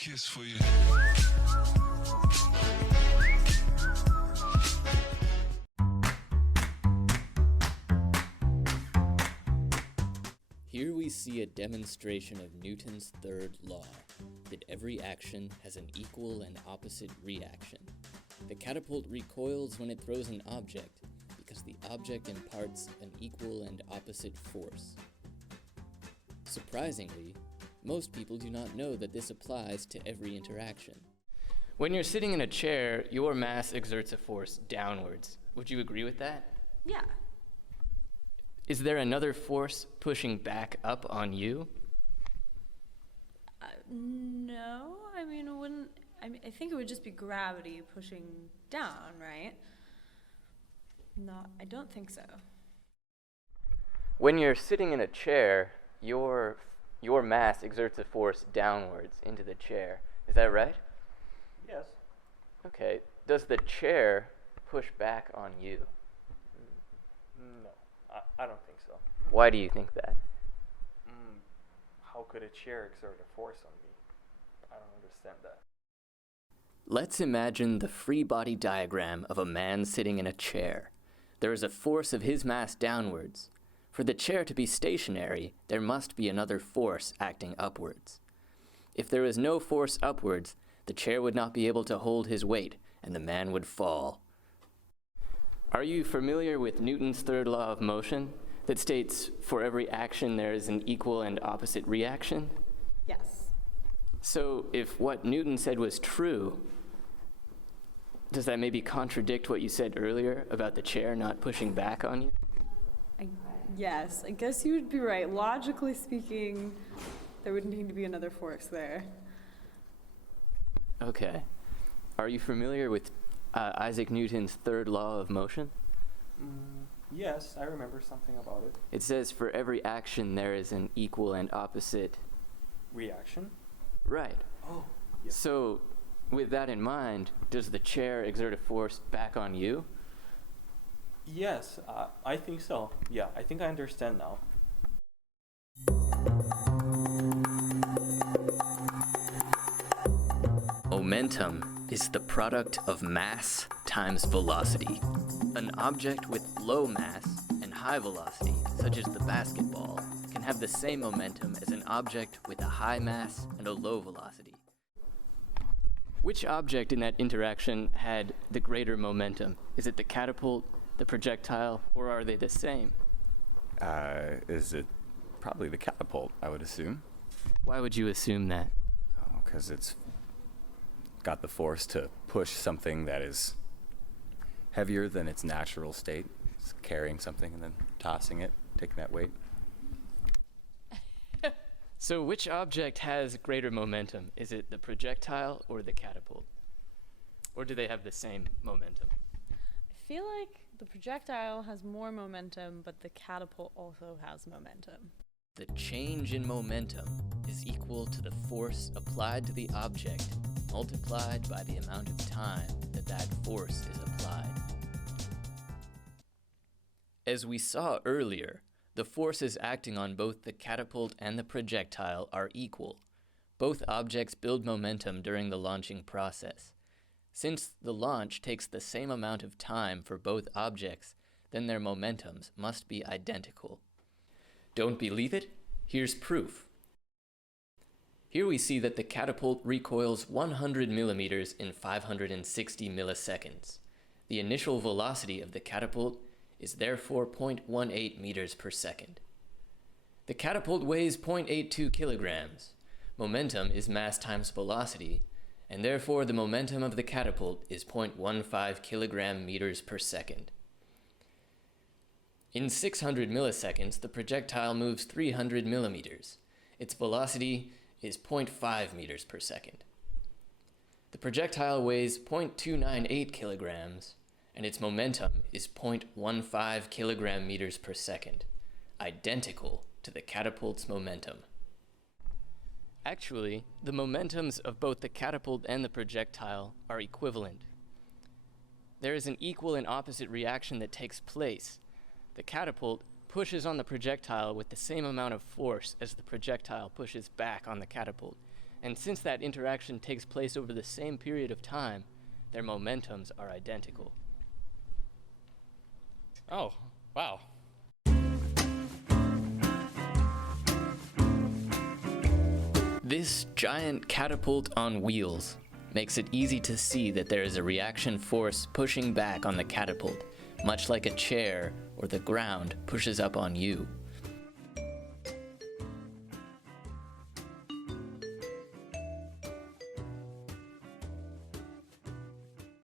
kiss for you. Here we see a demonstration of Newton's third law, that every action has an equal and opposite reaction. The catapult recoils when it throws an object, because the object imparts an equal and opposite force. Surprisingly, most people do not know that this applies to every interaction. When you're sitting in a chair, your mass exerts a force downwards. Would you agree with that? Yeah. Is there another force pushing back up on you? No, I mean, it wouldn't. I think it would just be gravity pushing down, right? No, I don't think so. When you're sitting in a chair, your mass exerts a force downwards into the chair. Is that right? Yes. Okay. Does the chair push back on you? No, I don't think so. Why do you think that? How could a chair exert a force on me? I don't understand that. Let's imagine the free body diagram of a man sitting in a chair. There is a force of his mass downwards. For the chair to be stationary, there must be another force acting upwards. If there is no force upwards, the chair would not be able to hold his weight, and the man would fall. Are you familiar with Newton's third law of motion that states for every action there is an equal and opposite reaction? Yes. So if what Newton said was true, does that maybe contradict what you said earlier about the chair not pushing back on you? Yes, I guess you would be right. Logically speaking, there would need to be another force there. Okay. Are you familiar with Isaac Newton's third law of motion? Yes, I remember something about it. It says for every action there is an equal and opposite Reaction? right. Oh, yes. So with that in mind, does the chair exert a force back on you? Yes, I think so. Yeah, I think I understand now. Momentum is the product of mass times velocity. An object with low mass and high velocity, such as the basketball, can have the same momentum as an object with a high mass and a low velocity. Which object in that interaction had the greater momentum? Is it the catapult, the projectile, or are they the same? Is it probably the catapult, I would assume? Why would you assume that? Because it's got the force to push something that is heavier than its natural state. It's carrying something and then tossing it, taking that weight. So which object has greater momentum? Is it the projectile or the catapult? Or do they have the same momentum? I feel like the projectile has more momentum, but the catapult also has momentum. The change in momentum is equal to the force applied to the object multiplied by the amount of time that that force is applied. As we saw earlier, the forces acting on both the catapult and the projectile are equal. Both objects build momentum during the launching process. Since the launch takes the same amount of time for both objects, then their momentums must be identical. Don't believe it? Here's proof. Here we see that the catapult recoils 100 millimeters in 560 milliseconds. The initial velocity of the catapult is therefore 0.18 meters per second. The catapult weighs 0.82 kilograms. Momentum is mass times velocity, and therefore the momentum of the catapult is 0.15 kilogram meters per second. In 600 milliseconds, the projectile moves 300 millimeters. Its velocity is 0.5 meters per second. The projectile weighs 0.298 kilograms, and its momentum is 0.15 kilogram meters per second, identical to the catapult's momentum. Actually, the momentums of both the catapult and the projectile are equivalent. There is an equal and opposite reaction that takes place. The catapult pushes on the projectile with the same amount of force as the projectile pushes back on the catapult, And since that interaction takes place over the same period of time, their momentums are identical. Oh, wow. This giant catapult on wheels makes it easy to see that there is a reaction force pushing back on the catapult, much like a chair or the ground pushes up on you.